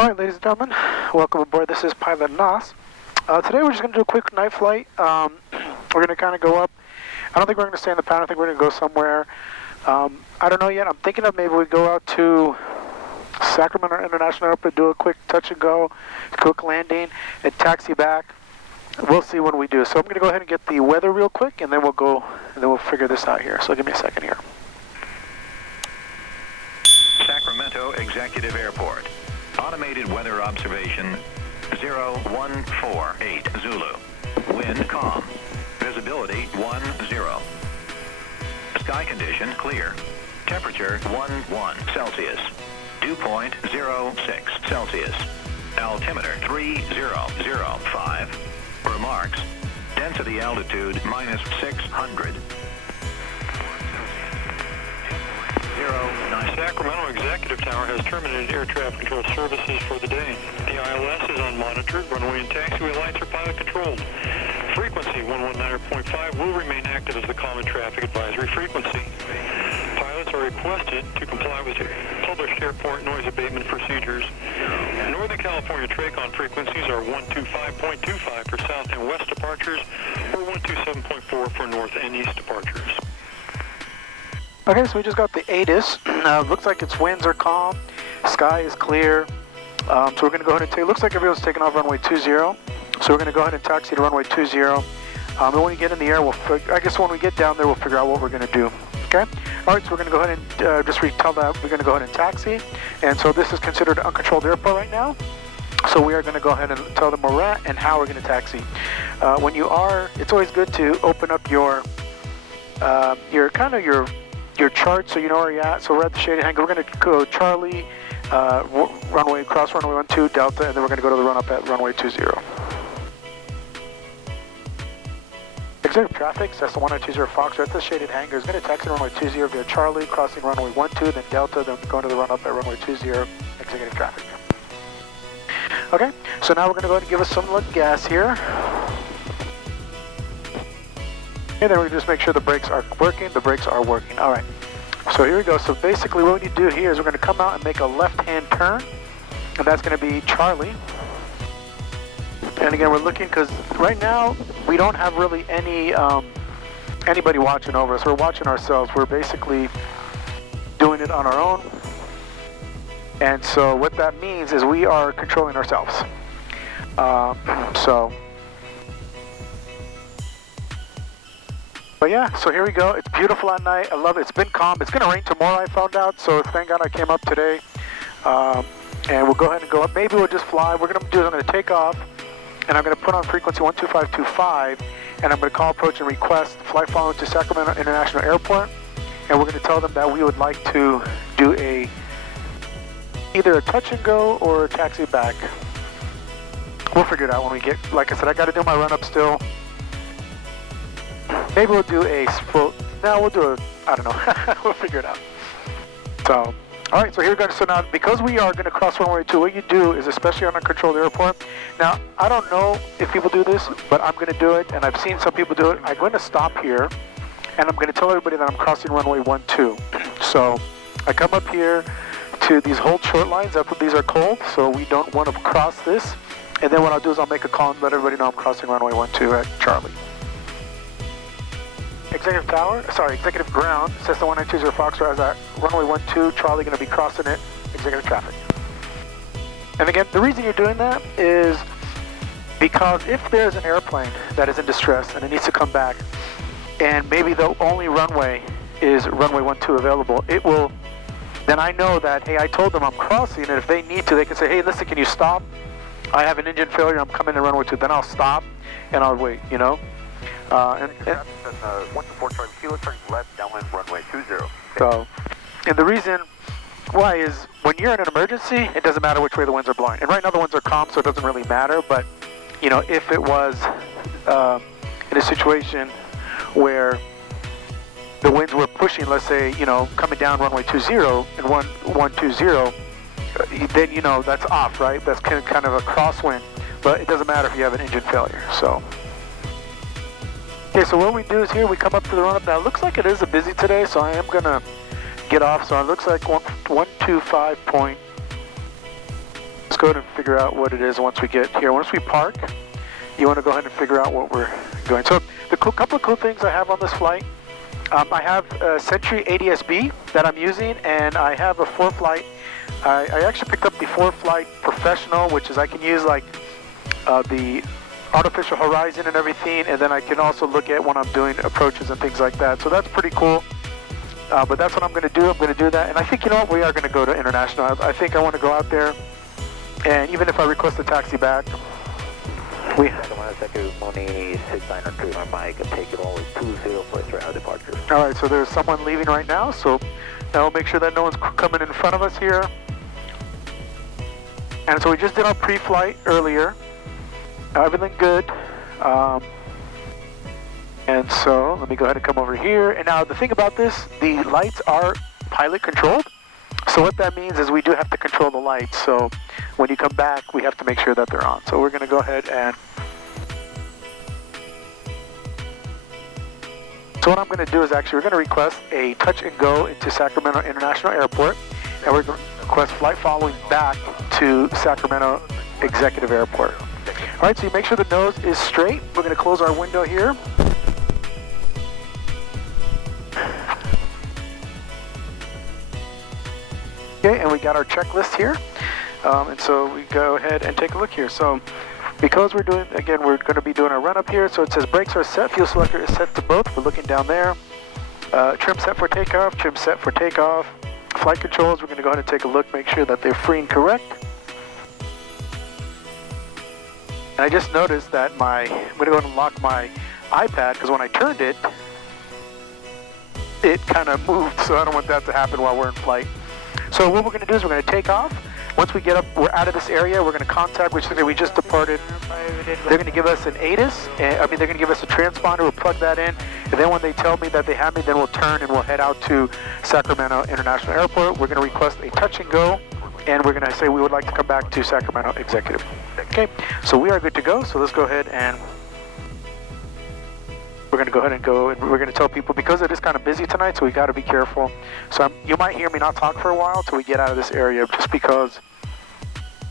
Alright, ladies and gentlemen, welcome aboard. This is PilotNas. Today we're just going to do a quick night flight. We're going to kind of go up. I don't think we're going to stay in the pad. I think we're going to go somewhere. I don't know yet. I'm thinking of maybe we go out to Sacramento International Airport, do a quick touch and go, quick landing, and taxi back. We'll see what we do. So I'm going to go ahead and get the weather real quick, and then we'll go, and then we'll figure this out here. So give me a second here. Sacramento Executive Airport. Automated weather observation 0148 Zulu. Wind calm. Visibility 10. Sky condition clear. Temperature 11 Celsius. Dew point 06 Celsius. Altimeter 3005. Remarks. Density altitude -600. 09. Sacramento Executive Tower has terminated air traffic control services for the day. The ILS is unmonitored. Runway and taxiway lights are pilot controlled. Frequency 119.5 will remain active as the common traffic advisory frequency. Pilots are requested to comply with published airport noise abatement procedures. Northern California TRACON frequencies are 125.25 for south and west departures, or 127.4 for north and east departures. Okay, so we just got the ATIS. Looks like its winds are calm, sky is clear. So we're going to go ahead and take, looks like everyone's taking off runway 20. So we're going to go ahead and taxi to runway 20. And when we get in the air, I guess when we get down there, we'll figure out what we're going to do. Okay? Alright, so we're going to go ahead and just retell that we're going to go ahead and taxi. And so this is considered an uncontrolled airport right now. So we are going to go ahead and tell them where we're at and how we're going to taxi. When you are, it's always good to open up your chart so you know where you're at. So we're at the shaded hangar. We're going to go Charlie, runway, cross runway 12, Delta, and then we're going to go to the run up at runway 20. Executive traffic, Cessna 1920 Fox, we're at the shaded hangar. Is going to taxi runway 20 via Charlie, crossing runway 12, then Delta, then going to the run up at runway 20, executive traffic. Okay, so now we're going to go ahead and give us some gas here. And then we just make sure the brakes are working. The brakes are working. All right. So here we go. So basically what we need to do here is we're going to come out and make a left-hand turn. And that's going to be Charlie. And again, we're looking because right now we don't have really anybody watching over us. We're watching ourselves. We're basically doing it on our own. And so what that means is we are controlling ourselves. But yeah, so here we go. It's beautiful at night. I love it. It's been calm. It's going to rain tomorrow, I found out. So thank God I came up today. And we'll go ahead and go up. Maybe we'll just fly. What we're going to do is I'm going to take off. And I'm going to put on frequency 12525. And I'm going to call approach and request flight following to Sacramento International Airport. And we're going to tell them that we would like to do either a touch and go or a taxi back. We'll figure it out when we get, like I said, I got to do my run up still. Maybe we'll do I don't know. We'll figure it out. So, alright, so here we go. So now, because we are going to cross runway 2, what you do is, especially on a controlled airport, now, I don't know if people do this, but I'm going to do it, and I've seen some people do it. I'm going to stop here, and I'm going to tell everybody that I'm crossing runway 12. So, I come up here to these hold short lines. These are cold, so we don't want to cross this. And then what I'll do is I'll make a call and let everybody know I'm crossing runway 12 at Charlie. Executive ground, Cessna 1920 Foxtrot is at runway 12, Charlie going to be crossing it, executive traffic. And again, the reason you're doing that is because if there's an airplane that is in distress and it needs to come back, and maybe the only runway is runway 12 available, then I know that, hey, I told them I'm crossing, and if they need to, they can say, hey, listen, can you stop? I have an engine failure, I'm coming to runway 2, then I'll stop, and I'll wait, you know? And 124 Charlie Kilo, turning left, downwind runway 20. So, and the reason why is when you're in an emergency, it doesn't matter which way the winds are blowing. And right now the winds are calm, so it doesn't really matter. But, you know, if it was in a situation where the winds were pushing, let's say, you know, coming down runway 20 and 120, then, you know, that's off, right? That's kind of a crosswind. But it doesn't matter if you have an engine failure, so. Okay, so what we do is here we come up to the run-up. Now it looks like it is a busy today, so I am going to get off. So it looks like 125 point. go ahead and figure out what it is once we get here. Once we park, you want to go ahead and figure out what we're doing. So the couple of cool things I have on this flight, I have a Century ADS-B that I'm using, and I have a 4-flight. I actually picked up the 4-flight Professional, which is I can use like the artificial horizon and everything, and then I can also look at when I'm doing approaches and things like that. So that's pretty cool. But that's what I'm going to do. I'm going to do that. And I think, you know what, we are going to go to international. I think I want to go out there, and even if I request a taxi back, we... All right, so there's someone leaving right now, so now we'll make sure that no one's coming in front of us here. And so we just did our pre-flight earlier. Everything good. And so let me go ahead and come over here. And now the thing about this, the lights are pilot controlled. So what that means is we do have to control the lights. So when you come back, we have to make sure that they're on. So we're going to go ahead and... So what I'm going to do is actually we're going to request a touch and go into Sacramento International Airport. And we're going to request flight following back to Sacramento Executive Airport. All right, so you make sure the nose is straight. We're going to close our window here. Okay, and we got our checklist here. And so we go ahead and take a look here. So because we're doing, again, we're going to be doing a run up here. So it says brakes are set, fuel selector is set to both. We're looking down there. Trim set for takeoff, trim set for takeoff. Flight controls, we're going to go ahead and take a look, make sure that they're free and correct. And I just noticed that I'm going to go ahead and lock my iPad, because when I turned it, it kind of moved, so I don't want that to happen while we're in flight. So what we're going to do is we're going to take off. Once we get up, we're out of this area, we're going to contact, which is we just departed. They're going to give us an ATIS, they're going to give us a transponder, we'll plug that in, and then when they tell me that they have me, then we'll turn and we'll head out to Sacramento International Airport. We're going to request a touch and go, and we're going to say we would like to come back to Sacramento Executive. Okay, so we are good to go, so let's go ahead and we're going to go ahead and go, and we're going to tell people, because it is kind of busy tonight, so we got to be careful. So you might hear me not talk for a while till we get out of this area, just because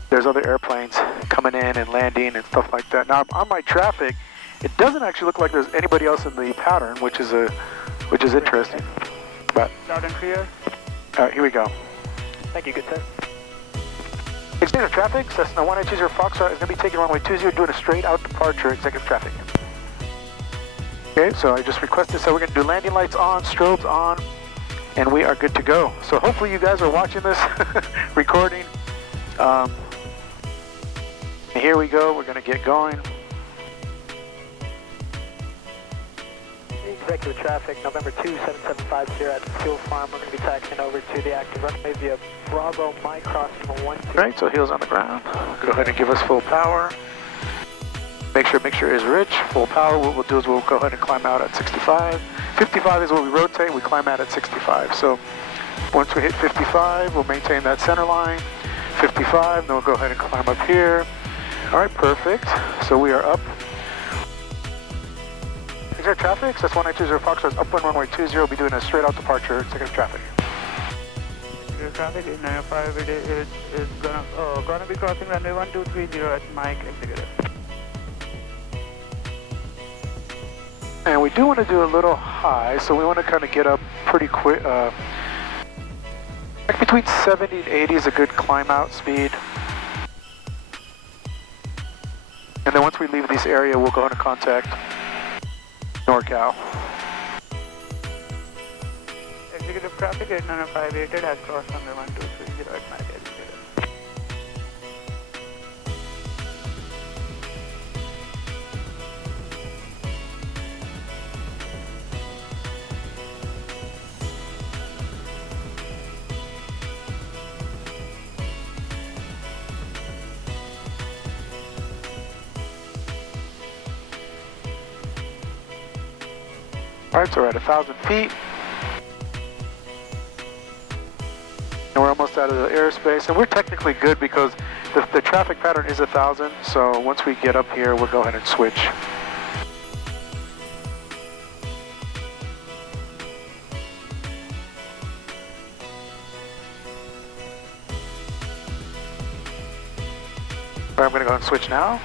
there's other airplanes coming in and landing and stuff like that. Now on my traffic, it doesn't actually look like there's anybody else in the pattern, which is interesting. But loud and clear. All right, here we go. Thank you, good sir. Executive traffic, Cessna 1820 Foxtrot is going to be taking runway 20, doing a straight out departure, executive traffic. Okay, so I just requested, so we're going to do landing lights on, strobes on, and we are good to go. So hopefully you guys are watching this recording. Here we go, we're going to get going. Executive traffic, November 27750 at the fuel farm. We're going to be taxiing over to the active runway via Bravo, Mike, crossing 12. Right, so heels on the ground. Go ahead and give us full power. Make sure is rich, full power. What we'll do is we'll go ahead and climb out at 65. 55 is where we rotate, we climb out at 65. So once we hit 55, we'll maintain that center line. 55, then we'll go ahead and climb up here. All right, perfect. So we are up. Executive traffic, Cessna 1820 Foxtrot is upwind runway 20. We'll be doing a straight out departure, executive traffic. Executive traffic is 905, it is gonna be crossing runway 1230 at Mike, executive. And we do want to do a little high, so we want to kind of get up pretty quick. Like between 70 and 80 is a good climb out speed. And then once we leave this area, we'll go ahead and contact NorCal. Executive traffic 8958 has crossed runway 1230 at Mike, executive. All right, so we're at 1,000 feet. And we're almost out of the airspace. And we're technically good because the traffic pattern is 1,000. So once we get up here, we'll go ahead and switch. I'm going to go and switch now.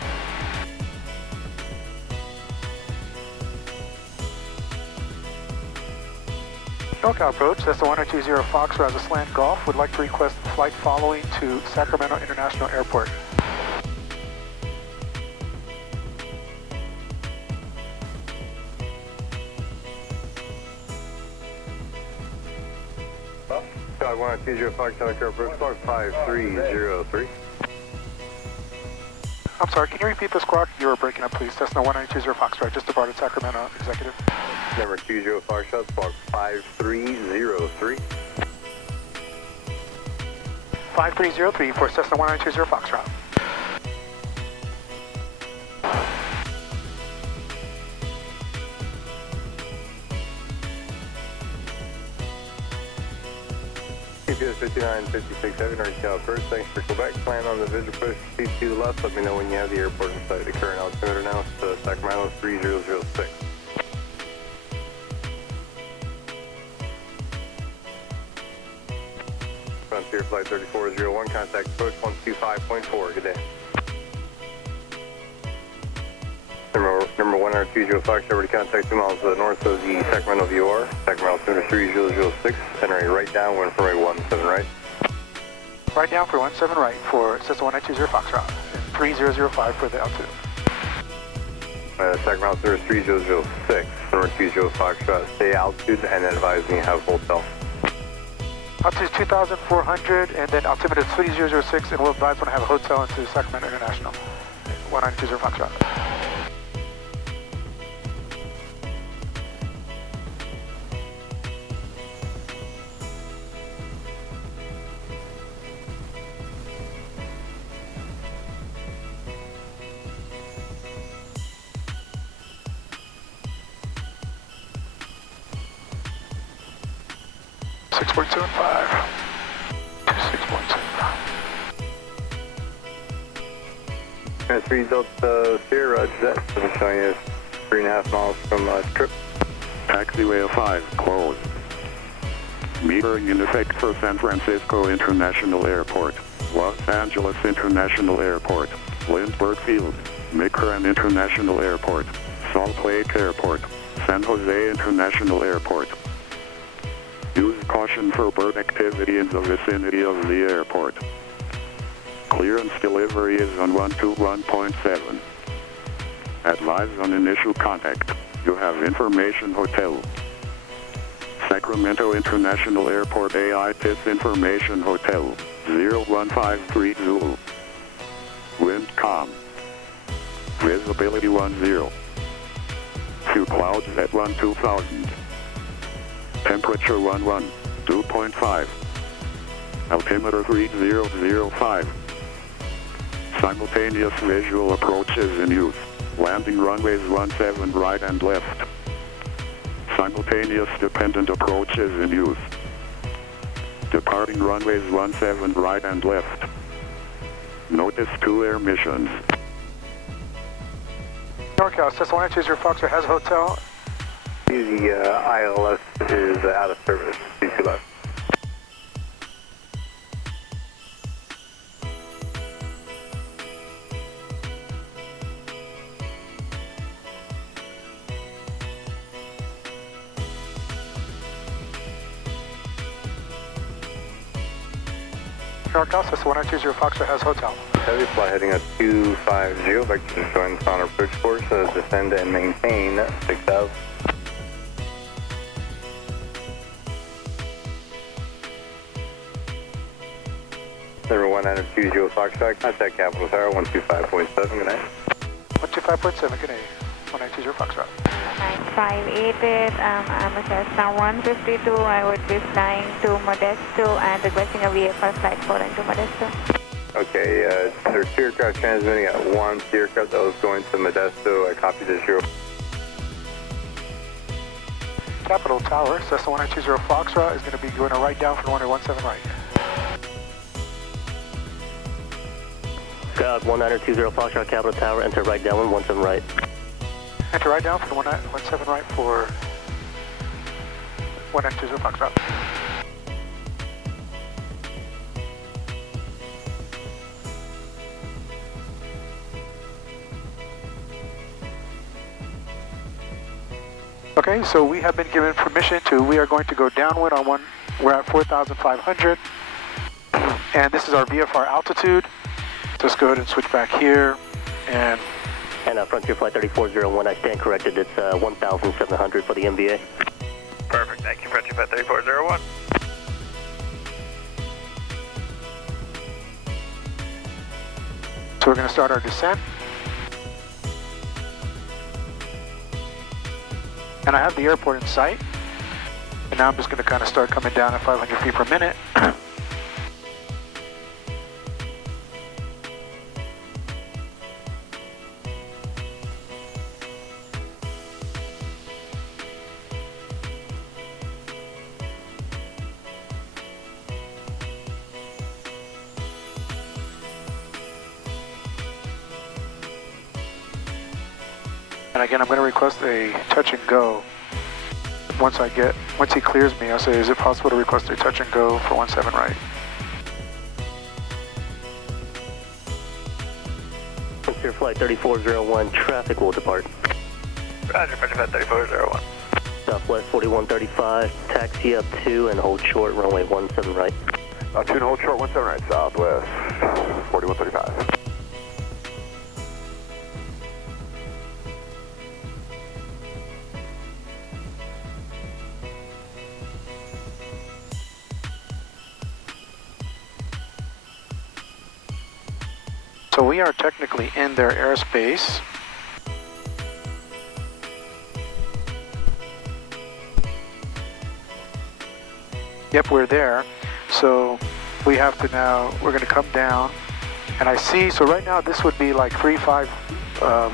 NorCal approach, that's the 1020 Foxtrot as a slant golf. Would like to request flight following to Sacramento International Airport. Sky 1020 Foxtrot approach, squawk 5303. I'm sorry, can you repeat the squawk? You were breaking up, please. Cessna 1920 Foxtrot, just departed Sacramento Executive. Number 20 Foxtrot, squawk 5303. 5303 for Cessna 1920 Foxtrot. GPS 5956 NorCal approach, thanks for Quebec. Plan on the visual push, speed to the left. Let me know when you have the airport in sight. The current altimeter now is Sacramento 3006. Frontier Flight 3401, contact approach 125.4. Good day. Number 1020 Fox, already contact 2 miles north of the Sacramento VOR. Sacramento altimeter 3006, entering right downwind for a 17 right. Right down for 17 right for Cessna 1920 Foxtrot, and 3005 for the altitude. Sacramento altimeter 3006, number 20 Foxtrot, stay altitude and then advise me you have hotel. Altitude 2,400 and then altimeter 3006, and we'll advise when I have a hotel into Sacramento International. 1920 Foxtrot. Six point seven five. 26.75. 3 Delta Sierra, Jet. I'm showing you 3.5 miles from trip. Taxiway 5, closed. Metering in effect for San Francisco International Airport, Los Angeles International Airport, Lindbergh Field, McCarran International Airport, Salt Lake Airport, San Jose International Airport. Use caution for bird activity in the vicinity of the airport. Clearance delivery is on 121.7. Advise on initial contact. You have information hotel. Sacramento International Airport AITIS Information Hotel, 0153 Zulu. Wind calm. Visibility 10. Few clouds at 12,000. Temperature 11, 2.5. Altimeter 3005. Simultaneous visual approaches in use. Landing runways 17 right and left. Simultaneous dependent approaches in use. Departing runways 17 right and left. Notice 2 air missions. NorCal, Cessna 1920 Foxtrot has a hotel. The ILS is out of service. C2 left. NorCal, Cessna 1920 Foxtrot has a hotel. Heavy flight heading at 250, vector to join the on approach course, descend and maintain 6,000. Number 1020 Foxtrot, contact Capital Tower 125.7, good night. 125.7, good day. 1920 Foxtrot. 958, I'm a Cessna 152. I would be flying to Modesto and requesting a VFR flight following to Modesto. Okay, there's 2 aircraft transmitting at once. The aircraft that was going to Modesto, I copied the 0. Capital Tower, Cessna 1920 Foxtrot is going to be going a right down for 117 right. Scout 1920 Foxtrot, Capital Tower, enter right down 17 right. Enter right down for 117 right for 1920 Foxtrot. Okay, so we have been given permission we are going to go downwind on one, we're at 4,500. And this is our VFR altitude. Just go ahead and switch back here. And Frontier Flight 3401, I stand corrected. It's 1,700 for the MVA. Perfect, thank you, Frontier Flight 3401. so we're going to start our descent. And I have the airport in sight. And now I'm just going to kind of start coming down at 500 feet per minute. And again, I'm going to request a touch and go. Once he clears me, I'll say, is it possible to request a touch and go for 17 right? Frontier Flight 3401, traffic will depart. Roger, Frontier Flight 3401. Southwest 4135, taxi up 2 and hold short, runway 17 right. 2 and hold short, 17 right, Southwest 4135. So we are technically in their airspace. Yep, we're there. So we have to now, we're going to come down. And I see, so right now this would be like 35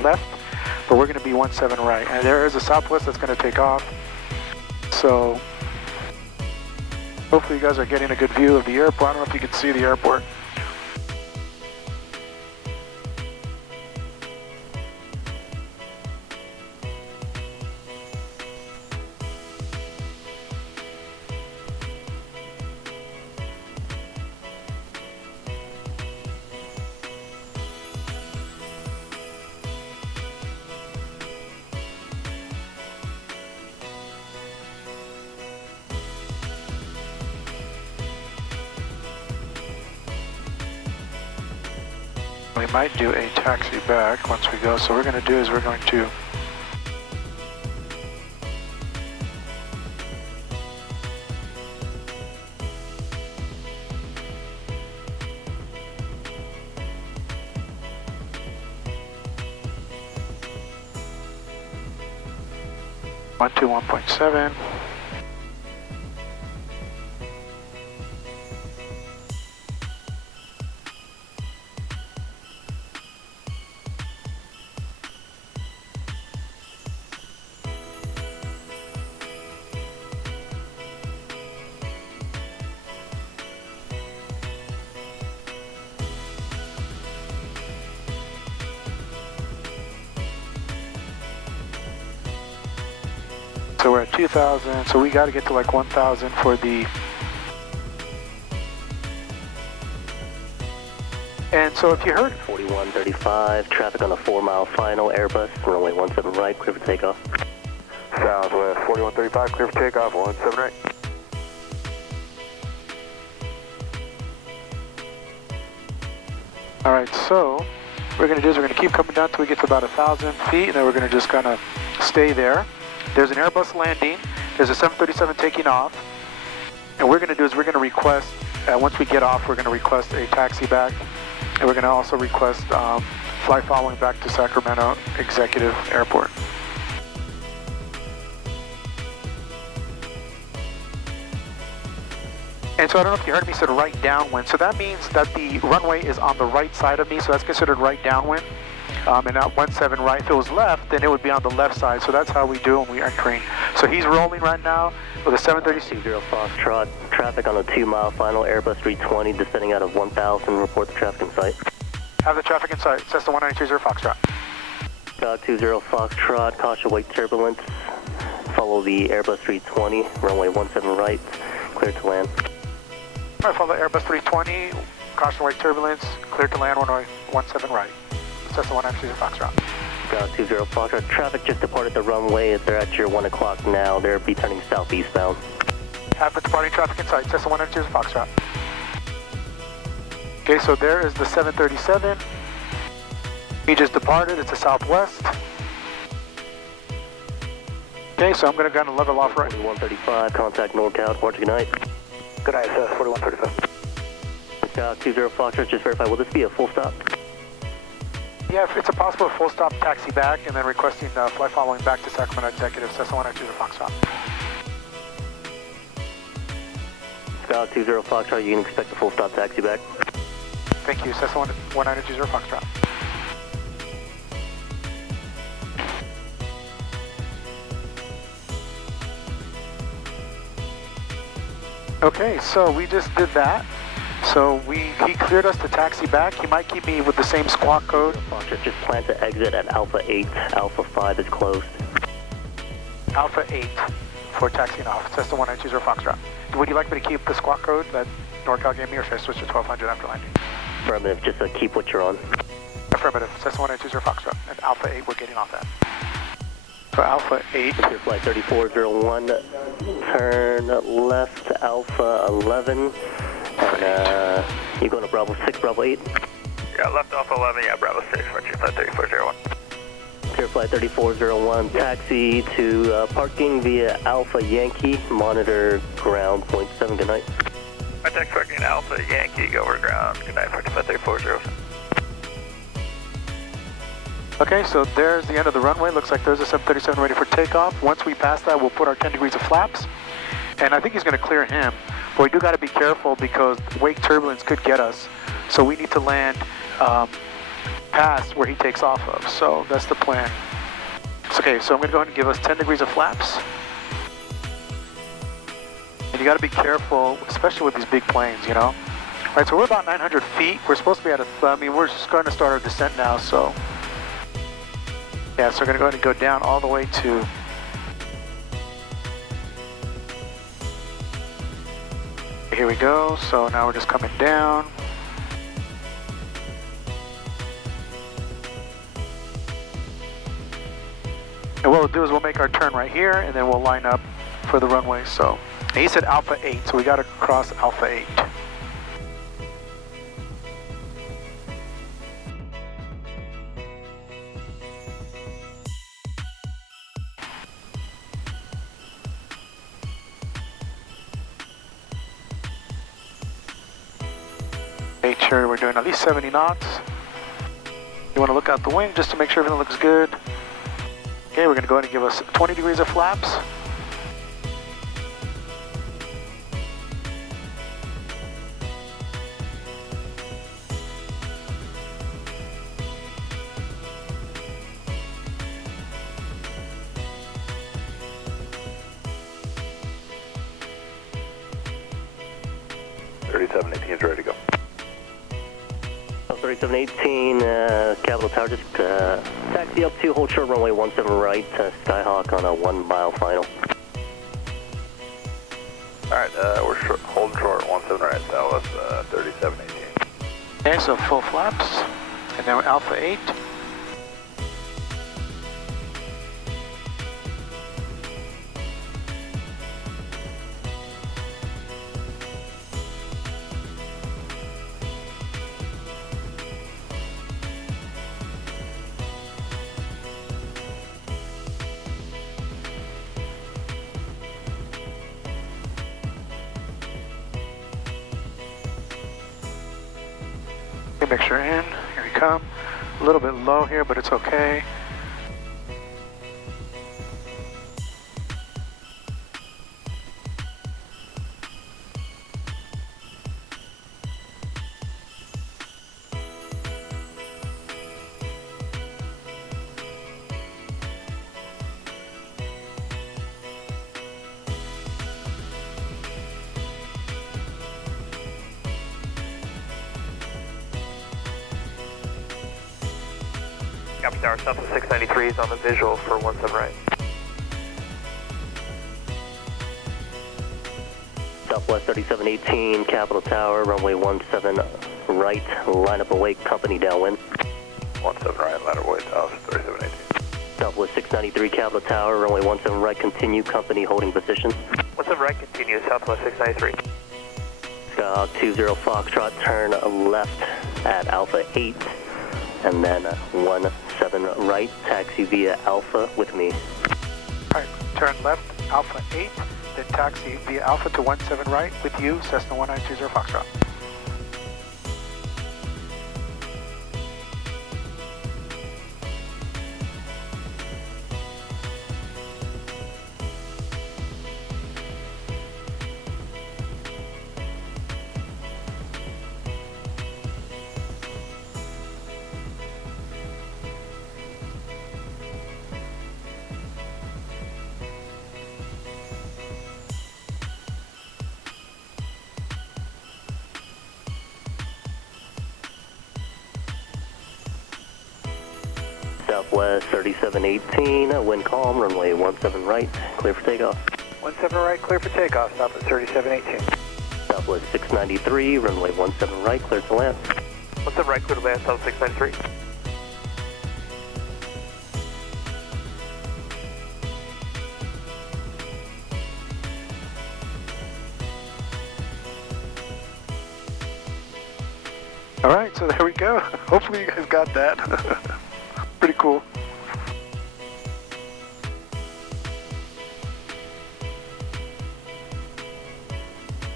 left, but we're going to be 17 right. And there is a Southwest that's going to take off. So hopefully you guys are getting a good view of the airport. I don't know if you can see the airport. We might do a taxi back once we go. So what we're going to do is we're going to one to 1.7. So we're at 2,000, so we got to get to like 1,000 for the... And so if you heard... 4135, traffic on a 4-mile final, Airbus, runway 17 right, clear for takeoff. Southwest 4135, clear for takeoff, 17 right. Alright, so what we're going to do is we're going to keep coming down until we get to about 1,000 feet, and then we're going to just kind of stay there. There's an Airbus landing, there's a 737 taking off, and what we're going to do is we're going to request, once we get off, we're going to request a taxi back, and we're going to also request fly following back to Sacramento Executive Airport. And so I don't know if you heard me said right downwind, so that means that the runway is on the right side of me, so that's considered right downwind. And not 17 right. If it was left, then it would be on the left side. So that's how we do it when we are entering. So he's rolling right now with a 736. 0 Foxtrot, traffic on a 2-mile final, Airbus 320, descending out of 1,000, report the traffic in sight. Have the traffic in sight, Cessna 1920 Foxtrot. 20 Foxtrot, caution wake turbulence, follow the Airbus 320, runway 17 right, clear to land. All right, follow Airbus 320, caution wake turbulence, clear to land, runway 17 right. Cessna 1920 Foxtrot. Scout 20 Foxtrot, traffic just departed the runway. They're at your 1 o'clock now. They'll be turning southeastbound. Half departing traffic in sight, Cessna 192 Foxtrot. Okay, so there is the 737. He just departed, it's a Southwest. Okay, so I'm going to go and level off right. 4135, contact NorCal, Porch, good night. Good night, 4135. Scout 20 Foxtrot, just verify, will this be a full stop? Yeah, if it's a possible full stop taxi back and then requesting fly following back to Sacramento Executive, Cessna 192 Foxtrot. Scout 20 Foxtrot, you can expect a full stop taxi back. Thank you, Cessna 192 Foxtrot. Okay, so we just did that. So he cleared us to taxi back. He might keep me with the same squawk code. Foxtrot, just plan to exit at Alpha 8. Alpha 5 is closed. Alpha 8 for taxiing off. Cessna 192 Foxtrot. Would you like me to keep the squawk code that NorCal gave me, or should I switch to 1200 after landing? Affirmative, just keep what you're on. Affirmative. Cessna 192 Foxtrot. And Alpha 8, we're getting off that. For Alpha 8. Your flight 3401, turn left Alpha 11. And you're going to Bravo 6, Bravo 8? Yeah, left Alpha 11, yeah, Bravo 6, for flight 3401. Clear flight 3401, taxi to parking via Alpha Yankee, monitor ground, 0.7, good night. Contact parking Alpha Yankee, go over ground, good night, for flight 3407. Okay, so there's the end of the runway. Looks like there's a 737 ready for takeoff. Once we pass that, we'll put our 10 degrees of flaps. And I think he's going to clear him. But we do got to be careful because wake turbulence could get us. So we need to land past where he takes off of. So that's the plan. Okay, so I'm going to go ahead and give us 10 degrees of flaps. And you got to be careful, especially with these big planes, you know. All right, so we're about 900 feet. We're supposed to be at we're just going to start our descent now, so. Yeah, so we're going to go ahead and go down all the way to. Here we go, so now we're just coming down. And what we'll do is we'll make our turn right here, and then we'll line up for the runway, so. And he said Alpha 8, so we got to cross Alpha 8. Make sure we're doing at least 70 knots. You want to look out the wing just to make sure everything looks good. Okay, we're going to go ahead and give us 20 degrees of flaps. is ready to go. 3718, Capitol Tower, just taxi up to hold short runway 17 right, Skyhawk on a 1 mile final. Alright, we're holding short 17 right, Southwest 3718. Okay, so full flaps, and then we're Alpha 8. Make sure in, here we come. A little bit low here, but it's okay. Copy Tower, Southwest 693 is on the visual for 17 right. Southwest 3718, Capitol Tower, runway 17 right, line up awake, company downwind. 17 right, ladder away, Southwest 3718. Southwest 693, Capitol Tower, runway 17 right, continue, company holding position. 17 right, continue, Southwest 693. Skyhawk 20 Foxtrot, turn left at Alpha 8, and then 17 right, taxi via Alpha with me. Alright, turn left, Alpha 8, then taxi via Alpha to 17 right with you, Cessna 1920 Foxtrot. Southwest 3718, wind calm, runway 17 right, clear for takeoff. 17 right, clear for takeoff, Southwest 3718. Southwest 693, runway 17 right, clear to land. 17 right, clear to land, Southwest 693. Alright, so there we go. Hopefully you guys got that. Pretty cool.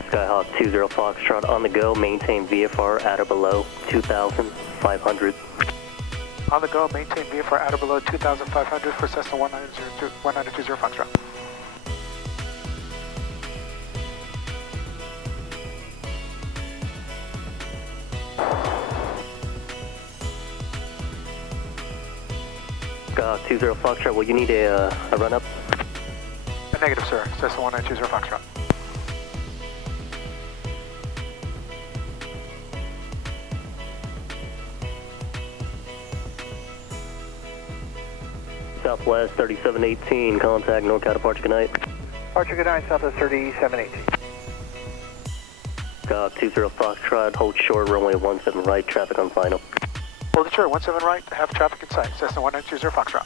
Skyhawk 20 Foxtrot on the go, maintain VFR at or below 2,500. On the go, maintain VFR at or below 2,500 for Cessna 1920 Foxtrot. Skyhawk 20 Foxtrot, will you need a run-up? Negative, sir. Cessna 1920 Foxtrot. Southwest 3718, contact NorCal departure, good night. Departure, good night, Southwest 3718. Skyhawk 20 Foxtrot, hold short, runway 17 right, traffic on final. Hold it short, 17 right, have traffic in sight. Cessna 1920 Foxtrot.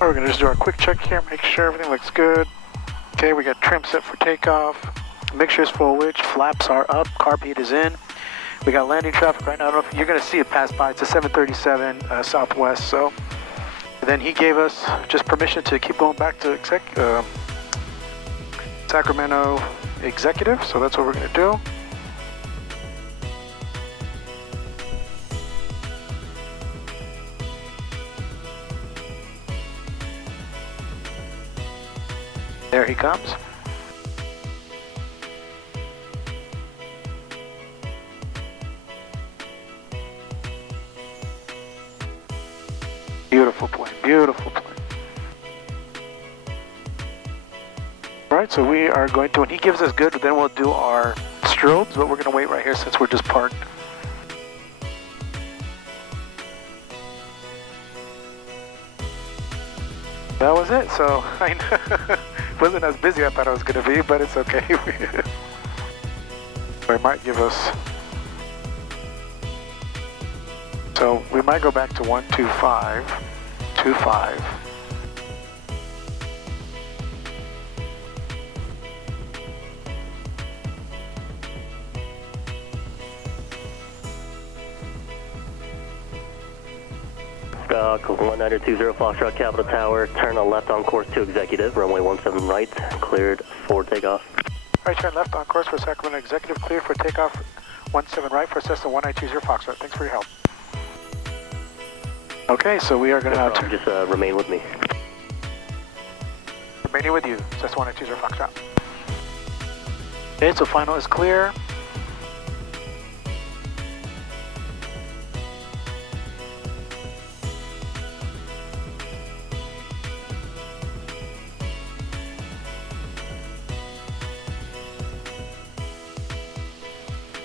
We're going to just do our quick check here, make sure everything looks good. Okay, we got trim set for takeoff. Mixture is full width, flaps are up, carpet is in. We got landing traffic right now. I don't know if you're going to see it pass by. It's a 737 Southwest. So and then he gave us just permission to keep going back to Sacramento Executive. So that's what we're going to do. There he comes. Beautiful plane, beautiful plane. All right, so we are going to, when he gives us good, then we'll do our strobes, but we're going to wait right here since we're just parked. That was it, so I wasn't as busy as I thought I was going to be, but it's okay. They might give us, so we might go back to 12525. Stock 1920 Foxtrot Capitol Tower, turn left on course to Executive, runway 17 right, cleared for takeoff. Right turn left on course for Sacramento Executive, clear for takeoff 17 right for Cessna 1920 Foxtrot. Thanks for your help. Okay, so we are going to just remain with me. Remaining with you, Cessna 1920 Foxtrot. Okay, so final is clear.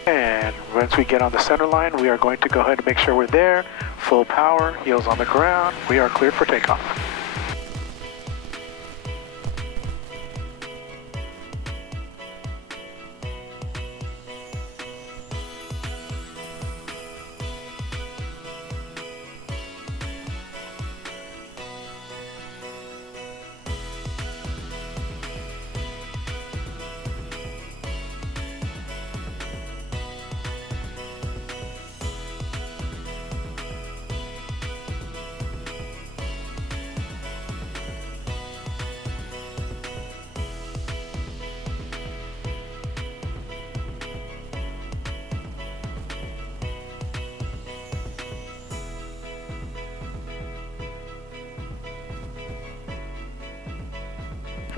And once we get on the center line, we are going to go ahead and make sure we're there. Full power, heels on the ground. We are cleared for takeoff.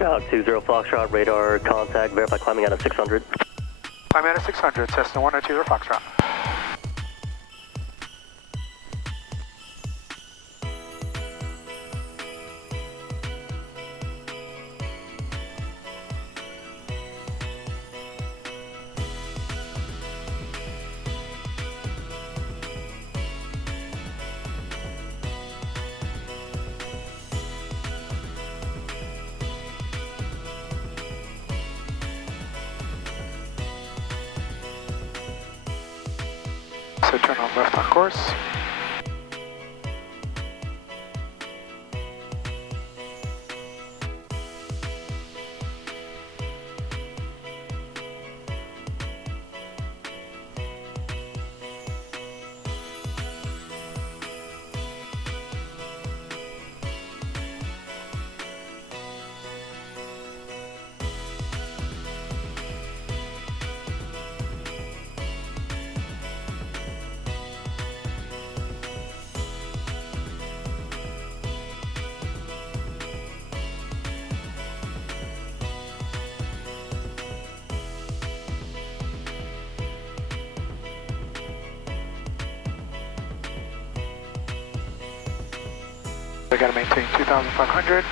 Stock 20 Foxtrot, radar contact, verify climbing out of 600. Climbing out of 600, Cessna 1920 Foxtrot. So turn on left on course. I gotta maintain 2,500.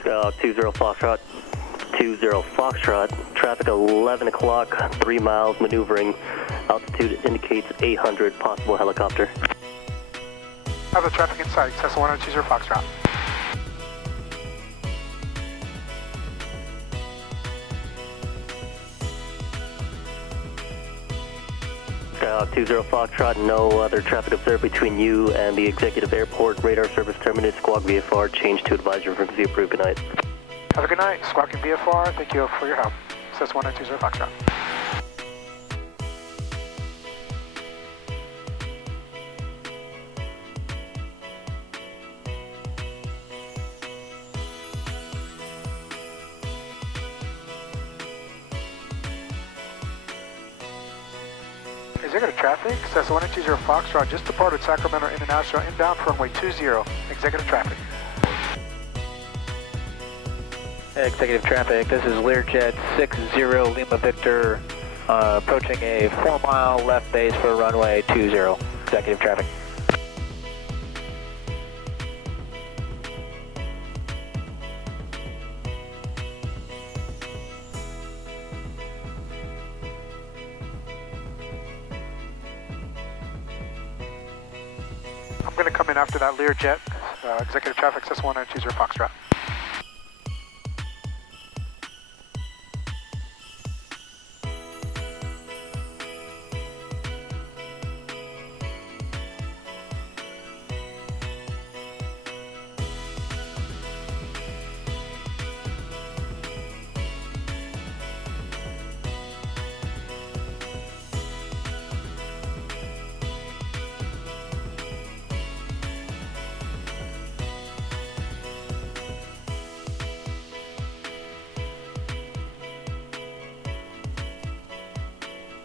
Stock 20 Foxtrot, 20 Foxtrot, traffic 11 o'clock, 3 miles, maneuvering, altitude indicates 800, possible helicopter. Have the traffic in sight, Cessna 1920 Foxtrot. Stock 20 Foxtrot, no other traffic observed between you and the Executive Airport. Radar service terminated, squawk VFR, change to advisory frequency approved. Good night. Have a good night, squawking VFR. Thank you for your help. Cessna 1920 Foxtrot. Executive traffic, Cessna 1920 Foxtrot just departed Sacramento International inbound for runway 20. Executive traffic. Executive traffic, this is Learjet 60 Lima Victor, approaching a 4-mile left base for runway 20. Executive traffic. I'm going to come in after that Learjet, executive traffic, Cessna 1920 Foxtrot.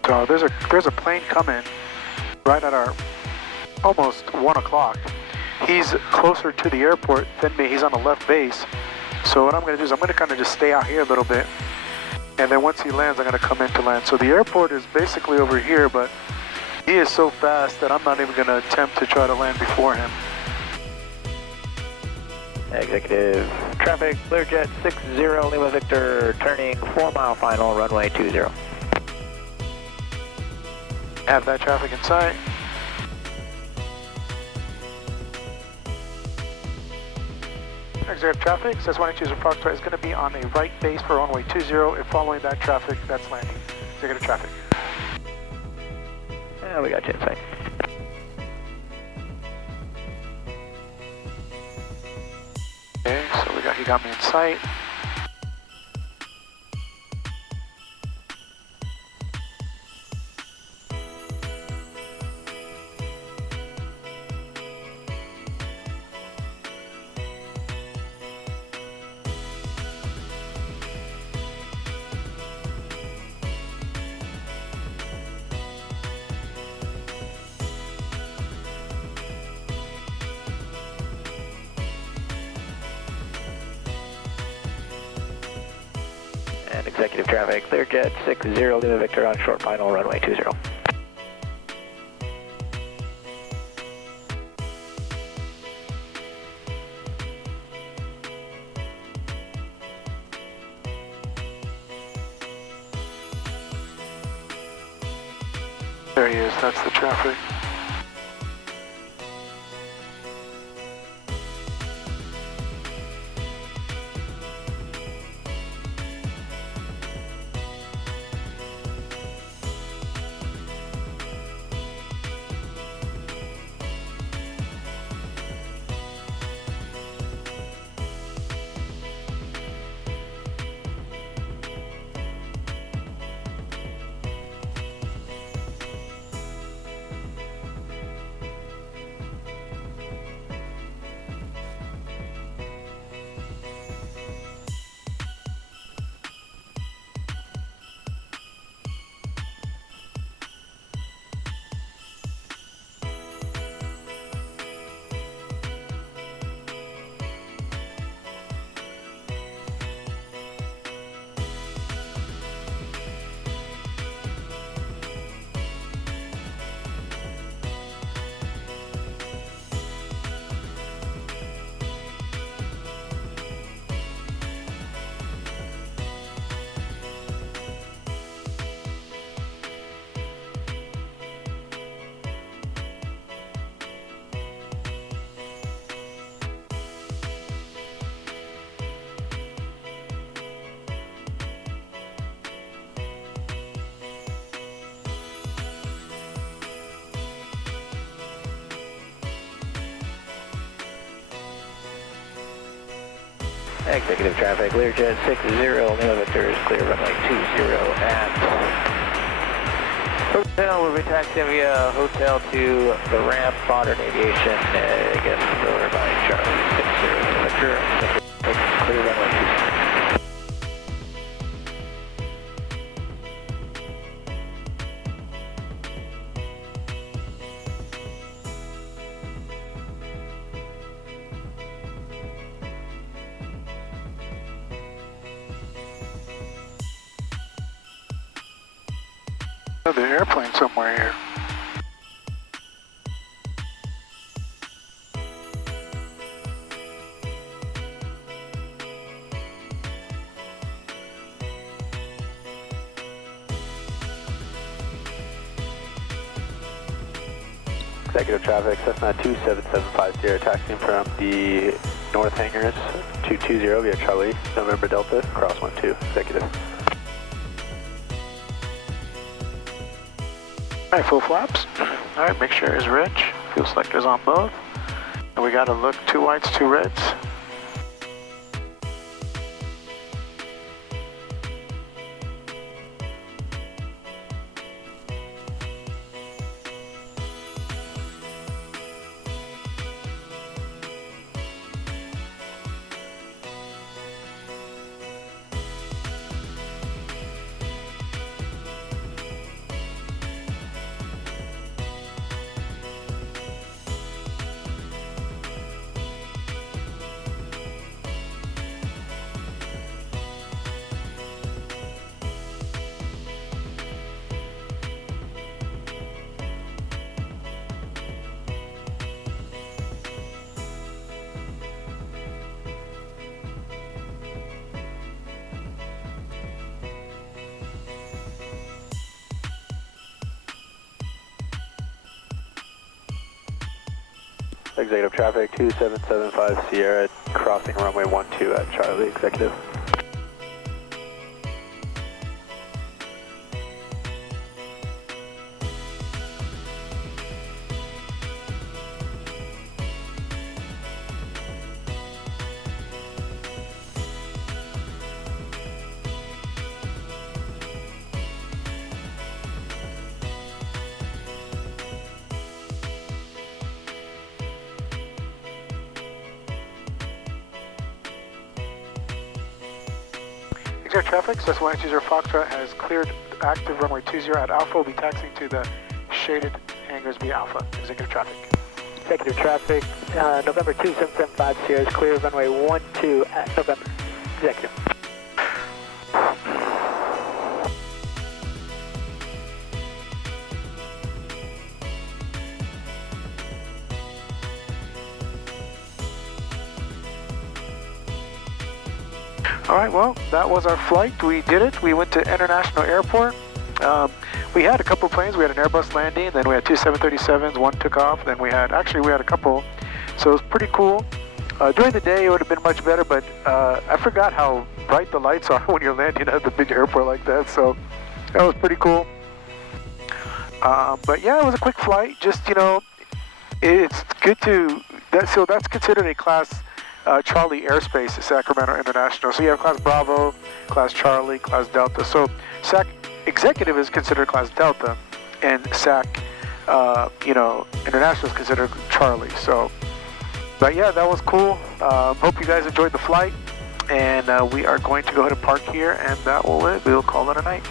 So there's a plane coming right at our almost 1 o'clock. He's closer to the airport than me. He's on the left base. So what I'm going to do is I'm going to kind of just stay out here a little bit. And then once he lands, I'm going to come in to land. So the airport is basically over here, but he is so fast that I'm not even going to attempt to try to land before him. Executive traffic, Learjet 60 Lima Victor, turning 4 mile final, runway 20. Have that traffic in sight. Executive traffic, says 120 Foxtrot is going to be on a right base for runway 20, and following that traffic, that's landing. Executive traffic. Yeah, we got you in sight. Okay, so he got me in sight. And executive traffic, Learjet 60 Lima Victor on short final, runway 20. There he is, that's the traffic. Executive traffic, Learjet 60 Lima Victor is clear, runway 20 at hotel. We'll be taxiing via hotel to the ramp, modern aviation, against over by Charlie 60 Lima Victor, clear runway 20. The airplane somewhere here. Executive traffic, Cessna 27750, taxiing from the north hangars 220 via Charlie, November Delta, cross 12, executive. Alright, full flaps. Alright, make sure it's rich. Fuel selector's on both. And we gotta look 2 whites, 2 reds. Executive traffic 2775 Sierra, crossing runway 12 at Charlie, executive. Executive traffic, Cessna 120 Foxtrot has cleared active runway 20 at Alpha. Will be taxiing to the shaded hangars via Alpha. Executive traffic. Executive traffic, November 2775 Sierra is clear runway 12 at November. Executive. Alright, well, that was our flight. We did it. We went to International Airport. We had a couple planes. We had an Airbus landing, then we had 2 737s, one took off, then we had a couple. So it was pretty cool. During the day, it would have been much better, but I forgot how bright the lights are when you're landing at the big airport like that, so that was pretty cool. But yeah, it was a quick flight. Just, you know, it's good to, so that's considered a class Charlie airspace at Sacramento International. So you have Class Bravo, Class Charlie, Class Delta. So SAC Executive is considered Class Delta, and SAC, International is considered Charlie. So, but yeah, that was cool. Hope you guys enjoyed the flight, and we are going to go ahead and park here, and that will it. We'll call it a night.